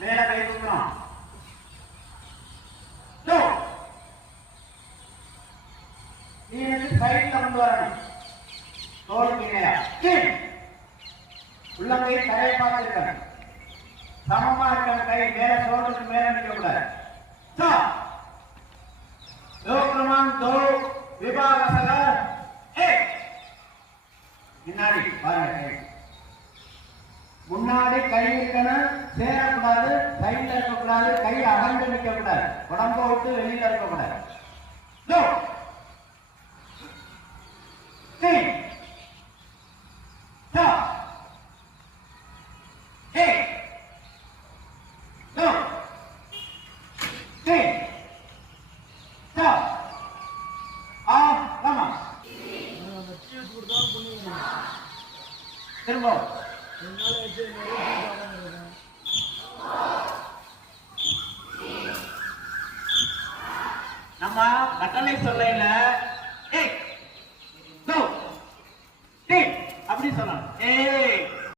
மேல கை தூக்கணும். நீ வந்து சைட்ல கொண்டு வரணும். தோலுக்கு நேரா உள்ளங்கை தரையை பார்த்து இருக்கணும். சமமா இருக்கணும் கை. மேல சோழத்துக்கு மேல நிற்க கூடாது லோக்ரமான் தோ விபாகசகர். முன்னாடி பாருங்க முன்னாடி கை இருக்கணும் சேரக்கூடாது சைட்ல இருக்கக்கூடாது கை அகன்று நிற்க கூடாது உடம்ப விட்டு வெளியில இருக்கக்கூடாது. திரும்ப நம்ம கட்டளை சொல்லையில ஏய் கோ டேய் அப்படி சொல்லலாம். ஏய்